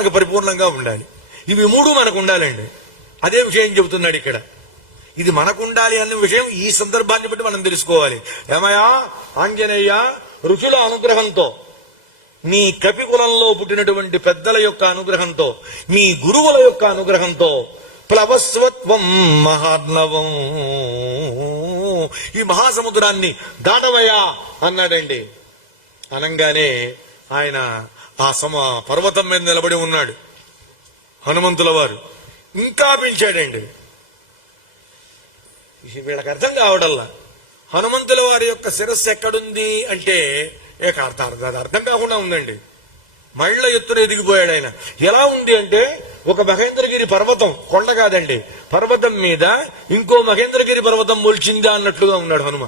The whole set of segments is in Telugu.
మనకు పరిపూర్ణంగా ఉండాలి. ఇవి మూడు మనకు ఉండాలండి. అదే విషయం చెబుతున్నాడు ఇక్కడ. ఇది మనకు ఉండాలి అన్న విషయం ఈ సందర్భాన్ని బట్టి మనం తెలుసుకోవాలి. ఏమయా ఆంజనేయ ఋషుల అనుగ్రహంతో మీ కపికులంలో పుట్టినటువంటి పెద్దల యొక్క అనుగ్రహంతో మీ గురువుల యొక్క అనుగ్రహంతో ప్లవస్వత్వం మహార్ణవం. ఈ మహాసముద్రాన్ని దాటవయా అన్నాడండి. అనంగానే ఆయన ఆ సమ పర్వతం మీద నిలబడి ఉన్నాడు. హనుమంతుల వారు ఇంకా పెంచాడండి వీళ్ళకి అర్థం కావడల్లా హనుమంతుల వారి యొక్క శిరస్సు ఎక్కడుంది అంటే ఏక అర్థం అర్థం అర్థం కాకుండా ఉందండి. మళ్ళీ ఎత్తున ఎదిగిపోయాడు ఆయన. ఎలా ఉంది అంటే ఒక మహేంద్రగిరి పర్వతం కొండ కాదండి పర్వతం మీద ఇంకో మహేంద్రగిరి పర్వతం మొలిచిందా అన్నట్లుగా ఉన్నాడు హనుమ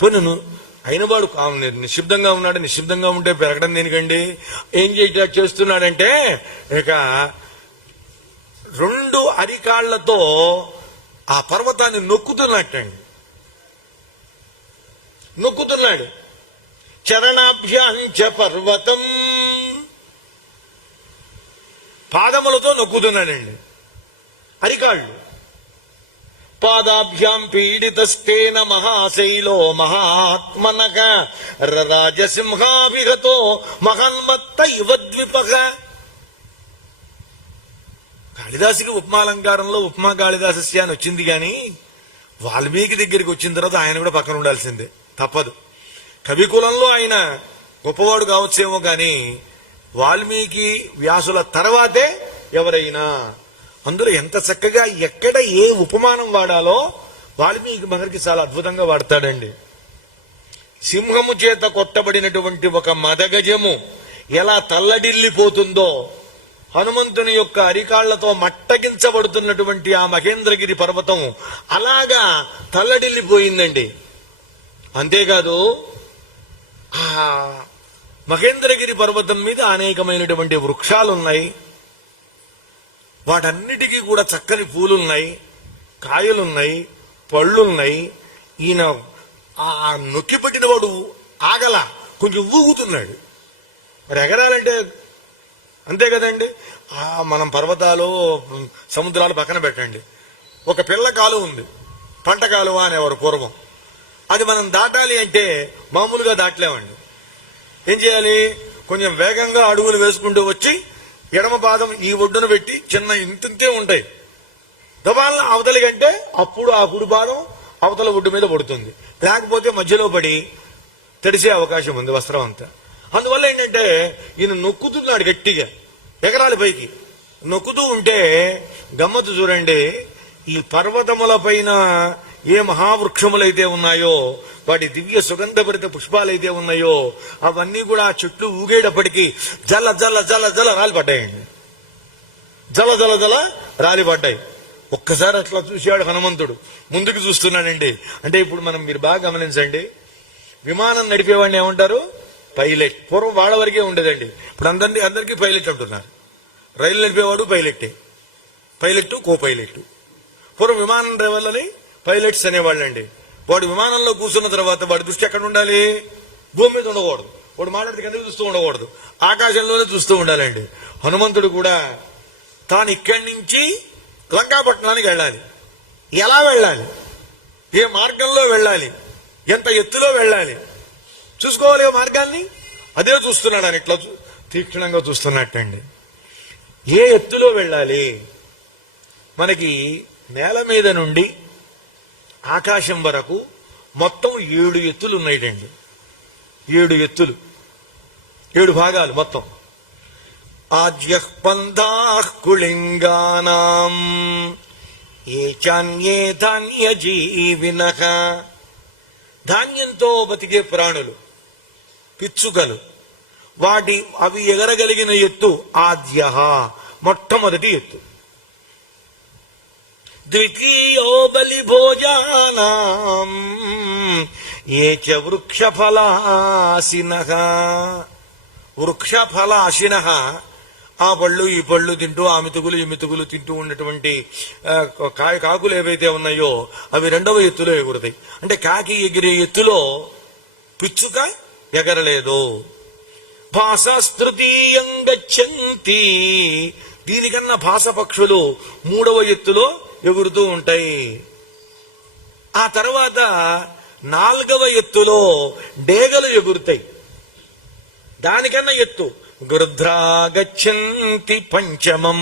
పొన్నును అయినవాడు కాము నిశ్శబ్దంగా ఉన్నాడు నిశ్శబ్దంగా ఉంటే పెరగడం దేనికండి? ఏం చేయట చేస్తున్నాడంటే ఇక రెండు అరికాళ్ళతో ఆ పర్వతాన్ని నొక్కుతున్నట్టండి నొక్కుతున్నాడు. చరణాభ్యాంచ పర్వతం. పాదములతో నొక్కుతున్నాడండి. అరికాళ్ళు. పాదాభ్యాం పీడితస్తేన మహాశైలో మహాత్మనక రాజసింహాభిరతో మహన్మత్త యువద్విపక కాళిదాసుకి ఉపమాలంకారంలో ఉపమా కాళిదాసస్య అని వచ్చింది కానీ వాల్మీకి దగ్గరికి వచ్చిన తర్వాత ఆయన కూడా పక్కన ఉండాల్సిందే. తప్పదు. కవికులంలో ఆయన గొప్పవాడు కావచ్చేమో కానీ వాల్మీకి వ్యాసుల తర్వాతే ఎవరైనా అందులో ఎంత చక్కగా ఎక్కడ ఏ ఉపమానం వాడాలో వాల్మీకి మహర్కి చాలా అద్భుతంగా వాడతాడండి. సింహము చేత కొట్టబడినటువంటి ఒక మదగజము ఎలా తల్లడిల్లిపోతుందో హనుమంతుని యొక్క అరికాళ్ళతో మట్టగించబడుతున్నటువంటి ఆ మహేంద్రగిరి పర్వతం అలాగా తల్లడిల్లిపోయిందండి. అంతేకాదు ఆ మహేంద్రగిరి పర్వతం మీద అనేకమైనటువంటి వృక్షాలున్నాయి. వాటన్నిటికీ కూడా చక్కని పూలున్నాయి కాయలున్నాయి పళ్ళున్నాయి. ఈయన ఆ నొక్కి పెట్టిన వాడు ఆగల కొంచెం ఊగుతున్నాడు. మరి ఎగరాలంటే అంతే కదండి? ఆ మనం పర్వతాలు సముద్రాలు పక్కన పెట్టండి. ఒక పిల్ల కాలువ ఉంది పంట కాలువ అనేవారు పూర్వం. అది మనం దాటాలి అంటే మామూలుగా దాటలేమండి. ఏం చేయాలి? కొంచెం వేగంగా అడుగులు వేసుకుంటూ వచ్చి ఎడమ పాదం ఈ ఒడ్డున పెట్టి చిన్న ఇంతింతే ఉంటాయి. దబాలన అవతలి కంటే అప్పుడు ఆ కుడి పాదం అవతల ఒడ్డు మీద పడుతుంది. లేకపోతే మధ్యలో పడి తడిసే అవకాశం ఉంది వస్త్రం అంతా. అందువల్ల ఏంటంటే ఈయన నొక్కుతున్నాడు గట్టిగా. ఎకరాల పైకి. నొక్కుతూ ఉంటే గమ్మత్తు చూడండి ఈ పర్వతముల పైన ఏ మహావృక్షములైతే ఉన్నాయో వాటి దివ్య సుగంధభరిత పుష్పాలు అయితే ఉన్నాయో అవన్నీ కూడా ఆ చెట్లు ఊగేటప్పటికీ జల జల జల జల రాలిపడ్డాయండి జల జల జల రాలిపడ్డాయి. ఒక్కసారి అట్లా చూశాడు హనుమంతుడు. ముందుకు చూస్తున్నాడండి. అంటే ఇప్పుడు మనం మీరు బాగా గమనించండి. విమానం నడిపేవాడిని ఏమంటారు? పైలట్. పూర్వం వాళ్ళ వరకే ఉండేదండి. ఇప్పుడు అందరినీ అందరికీ పైలట్ అంటున్నారు. రైలు నడిపేవాడు పైలట్టే పైలట్ కో పైలట్ పూర్వం విమానం డ్రైవర్లని పైలట్స్ అనేవాళ్ళండి. వాడు విమానంలో కూర్చున్న తర్వాత వాడి దృష్టి ఎక్కడ ఉండాలి? భూమి మీద ఉండకూడదు. వాడు మాట్లాడితే కిందకి చూస్తూ ఉండకూడదు. ఆకాశంలోనే చూస్తూ ఉండాలండి. హనుమంతుడు కూడా తాను ఇక్కడి నుంచి లంకాపట్నానికి వెళ్ళాలి. ఎలా వెళ్ళాలి? ఏ మార్గంలో వెళ్ళాలి? ఎంత ఎత్తులో వెళ్ళాలి? చూసుకోవాలి మార్గాన్ని? అదే చూస్తున్నాడు అని ఇట్లా చూ- తీక్షణంగా చూస్తున్నట్టండి. ఏ ఎత్తులో వెళ్ళాలి? మనకి నేల మీద నుండి ఆకాశం వరకు మొత్తం ఏడు ఎత్తులు ఉన్నాయిటండి ఏడు ఎత్తులు. ఏడు భాగాలు మొత్తం. ఆజ్యపందాకుళింగానాం ఏ చాన్యే ధాన్య జీవిన ధాన్యంతో బతికే ప్రాణులు పిచ్చుకలు. వాటి అవి ఎగరగలిగిన ఎత్తు ఆద్య మొట్టమొదటి ఎత్తు. ద్వితీయో బలి ఏ చ వృక్షఫలాసిన వృక్షఫలాసిన ఆ పళ్ళు ఈ పళ్ళు తింటూ ఆ మితుగులు ఈ మితుగులు తింటూ ఉన్నటువంటి కాయ కాకులు ఏవైతే ఉన్నాయో అవి రెండవ ఎత్తులో ఎగురుతాయి. అంటే కాకి ఎగిరే ఎత్తులో పిచ్చుక ఎగరలేదు. భాషస్తృతీయం గచ్చంతి దీనికన్నా భాష పక్షులు మూడవ ఎత్తులో ఎగురుతూ ఉంటాయి. ఆ తర్వాత నాలుగవ ఎత్తులో డేగలు ఎగురుతాయి. దానికన్నా ఎత్తు. గృధ్రా గచ్చంతి పంచమం.